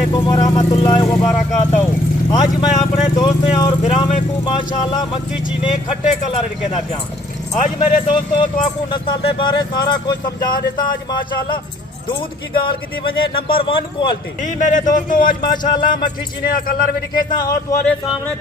अस्सलामुअलैकुम वरहमतुल्लाहि वबरकातुहू। आज मैं अपने दोस्तों और भिरावे को माशाल्लाह मक्खी चीने खट्टे कलर कहना पिया। आज मेरे दोस्तों तो आपको नस्ल के बारे सारा कुछ समझा देता। आज माशाल्लाह दूध की गाल की वजह नंबर 1 क्वालिटी जी मेरे दोस्तों। आज माशाल्लाह मक्खी चीने का कलर भी दिखे था और तुम्हारे सामने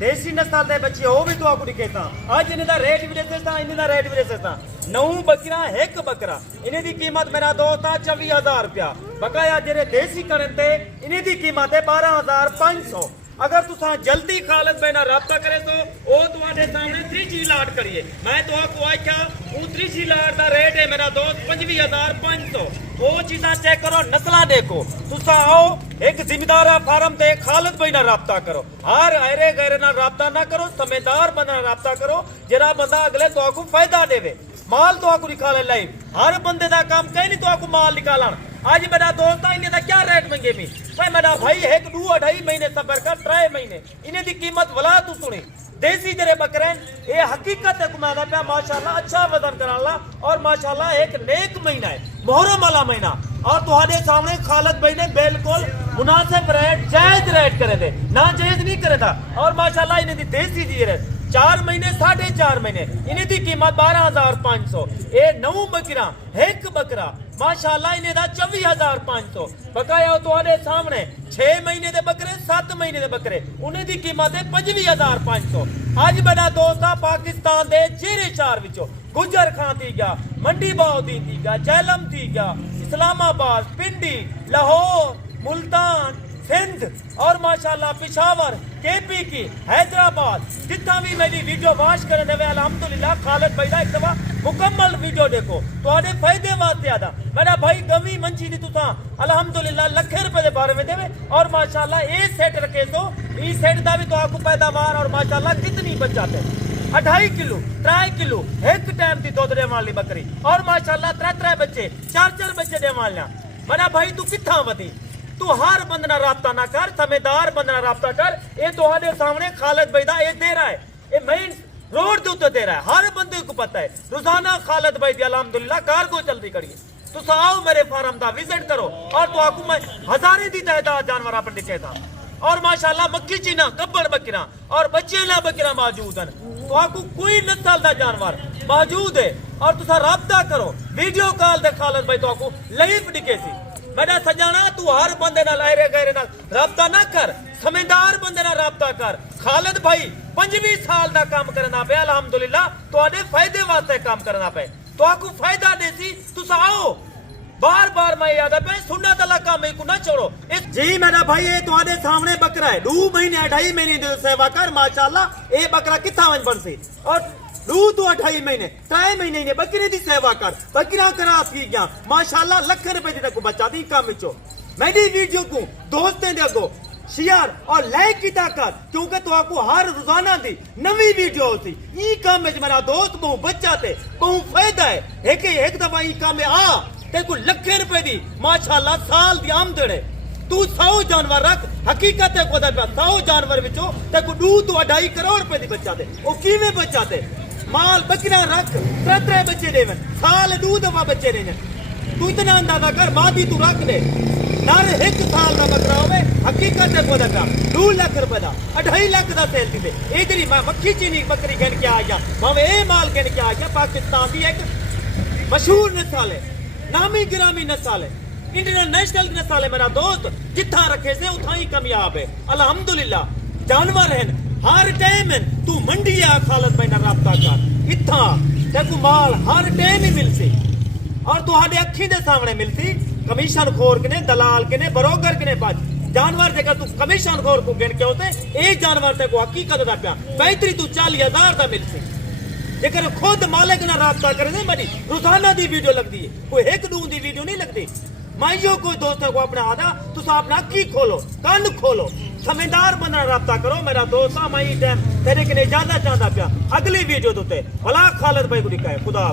देसी नस्ल के बच्चे वो भी तो आपको दिखे था। आज इन्हें रेट भी देते था, इन्हें रेट भी देते था। 9 बकरा 1 बकरा इन्हें दी कीमत मेरा दोस्त 24,000 रुपया। बकाया जेरे देसी करते इन्हें दी कीमत है 12,500। अगर तुसा जल्दी खालत में ना रब्ता करे तो वो तुम्हारे सामने 3G लाट करिए। मैं तो आपको आख्या वो 3G लाट का रेट है मेरा दोस्त 25,500। वो चीजा चेक करो, नस्ला देखो। तुसा आओ एक जिम्मेदार फार्म ते खालत भाई ना रब्ता करो। हर अरे गहरे ना रब्ता ना करो, समझदार बंदा रब्ता करो जरा बंदा अगले तो आपको फायदा देवे। माल तो आपको निकाले लाइव हर बंदे का काम कहीं नहीं तो आपको माल निकालना। आज मेरा दोस्त इन्हें दा क्या रेट मंगे मी भाई मेरा भाई 1 2 2.5 महीने सफर कर 3 महीने इन्हें दी कीमत वला तू सुनी। देसी जरे बकरे ये हकीकत है कुमादा पे माशाल्लाह अच्छा वजन कराला और माशाल्लाह एक नेक महीना है, मुहर्रम वाला महीना। और तुम्हारे सामने खालद भाई ने बिल्कुल मुनासिब रेट जायज रेट करे थे, ना जायज नहीं करे था। और माशाल्लाह इन्हें दी देसी दी रेट 4 महीने 4.5 महीने इन्हें दी कीमत 12,500। ये 9 बकरा 1 बकरा माशाल्लाह इन्हें दा 24,500। बकाया तुम्हारे सामने 6 महीने दे बकरे 7 महीने दे बकरे उन्हें दी कीमत है 25,500। आज बड़ा दोस्त पाकिस्तान दे जेरे शहर विचों गुजर खान थी गया, मंडी बाव दी गया, झेलम थी गया, इस्लामाबाद, पिंडी, लाहौर, मुल्तान, सिंध और माशाल्लाह पिशावर, केपी की, हैदराबाद जितना भी मेरी वीडियो वाच करने वे अल्हम्दुलिल्लाह खालिद भाई दा एक दफा मुकम्मल वीडियो देखो तो फायदे वास्ते आदा। मेरा भाई गवी मंची दी तुसा अल्हम्दुलिल्लाह लाखे रुपए के बारे में देवे। और माशाल्लाह ये सेट रखे तो इस सेट दा भी तो आपको पैदावार और माशाल्लाह कितनी बच जाते 2.5 किलो 3 किलो एक टाइम की दूध देने वाली बकरी और माशाल्लाह 3 बच्चे 4 बच्चे देने वाले। मेरा भाई तू किथा वधी तू हर बंद ना राब्ता ना कर, समझदार बंद ना राब्ता कर। ये तुम्हारे सामने खालिद भाई दा ये दे रहा है, ये मेन रोड के उत्ते दे रहा है, हर बंदे को पता है। रोजाना खालिद भाई दी अल्हम्दुलिल्लाह कार्गो चलती करिए। तुम आओ मेरे फार्म दा विजिट करो और तो आपको मैं हजारे दी तादाद जानवर अपन दिखे था। और माशाल्लाह मक्खी चीना कब्बड़ बकरा और बच्चे ला बकरा मौजूद हैं। तो आपको कोई नस्ल का जानवर मौजूद है और तुसा राब्ता करो। वीडियो कॉल दे खालिद भाई तो आपको लाइव दिखे सी। मेरा सजाना तू हर बंदे ना लायरे गहरे ना राब्ता ना कर, समझदार बंदे ना राब्ता कर। खालिद भाई 25 साल का काम करना पे अल्हम्दुलिल्लाह तो फायदे वास्ते काम करना पे तो आपको फायदा देसी। तुस आओ बार बार मैं याद है सुनना तला काम को ना छोड़ो। जी मेरा भाई ये तुम्हारे सामने बकरा है 2 महीने 2.5 महीने सेवा कर माशाल्लाह। ये बकरा कितना वंज बन सी और 2 तो 2.5 महीने 3 महीने ने बकरे दी सेवा कर बकरा करा थी गया माशाल्लाह लाख रुपए दी तक बचा दी काम विचो। मेरी वीडियो को दोस्तों दे अगो शेयर और लाइक की ताकत क्योंकि तो आपको हर रोजाना दी नवी वीडियो होती। ई काम में मेरा दोस्त बहु बच्चा थे बहु फायदा है। एक दफा ई काम में आ ते को लाख रुपए दी माशाल्लाह साल दी आमदन है। तू 100 जानवर रख, हकीकत है कोदा 100 जानवर विचो ते को 2 तो 2.5 करोड़ रुपए दी बचा दे। ओ किवें बचा दे माल बकरा रख 3 बच्चे देवन साल 2 दफा बच्चे देने। तू इतना अंदाजा कर मां भी तू रख ले नारे 1 साल का बकरा होवे हकीकत है कोदा 2 लाख रुपए दा 2.5 लाख दा सेल दी। इधर ही मैं मक्खी चीनी बकरी गन के आ गया भावे ए माल गन के आ गया। पाकिस्तान की एक मशहूर नस्ल है, नामी गिरामी नस्ल है, इंटरनेशनल नस्ल है। मेरा दोस्त जिथा रखे से उथा ही कामयाब है अल्हम्दुलिल्लाह। जानवर है हर टाइम तू मंडी आ खालिद भाई ना राब्ता कर इथा तेको माल हर टाइम ही मिलसी और तुहाडे अखी दे सामने मिलसी। कमीशन खोर के ने दलाल के ने बरोगर के ने पास जानवर जेकर तू कमीशन खोर को गिन के होते एक जानवर ते को हकीकत दा पिया बेहतरी तू 40,000 दा मिलसी। जेकर खुद मालिक ना राब्ता करे ने मेरी रोजाना दी वीडियो लगती है, कोई 1 2 दी वीडियो नहीं लगती। माइयो कोई दोस्तों को अपना आदा तुम अपना अखी खोलो कान खोलो समझदार बंदा राब्ता करो। मेरा दोस्त मैं टाइम तेरे के लिए ज्यादा चाहता पिया अगली वीडियो तो भला खालिद भाई को दिखाए खुदा।